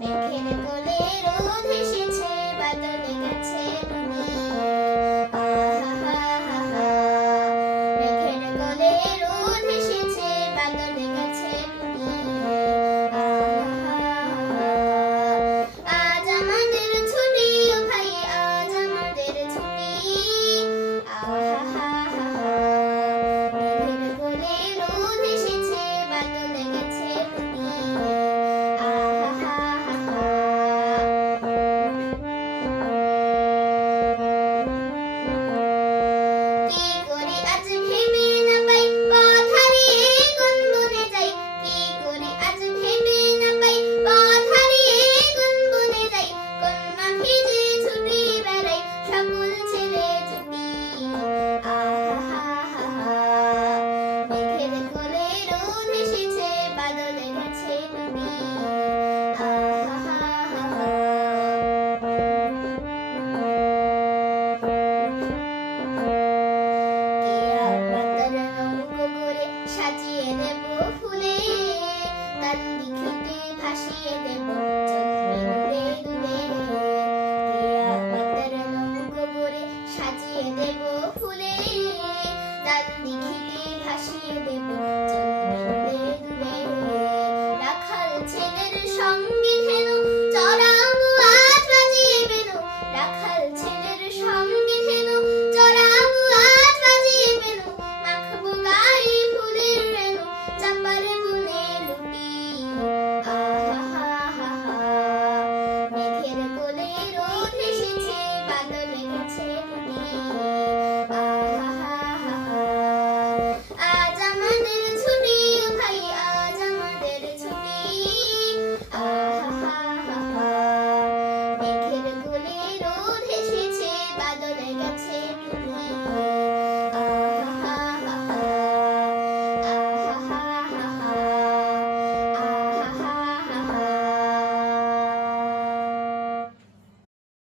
মেঘের কোলে রোদ এসেছে বাদলে ভাসিয়ে দেব সাজিয়ে দেব ফুলে তার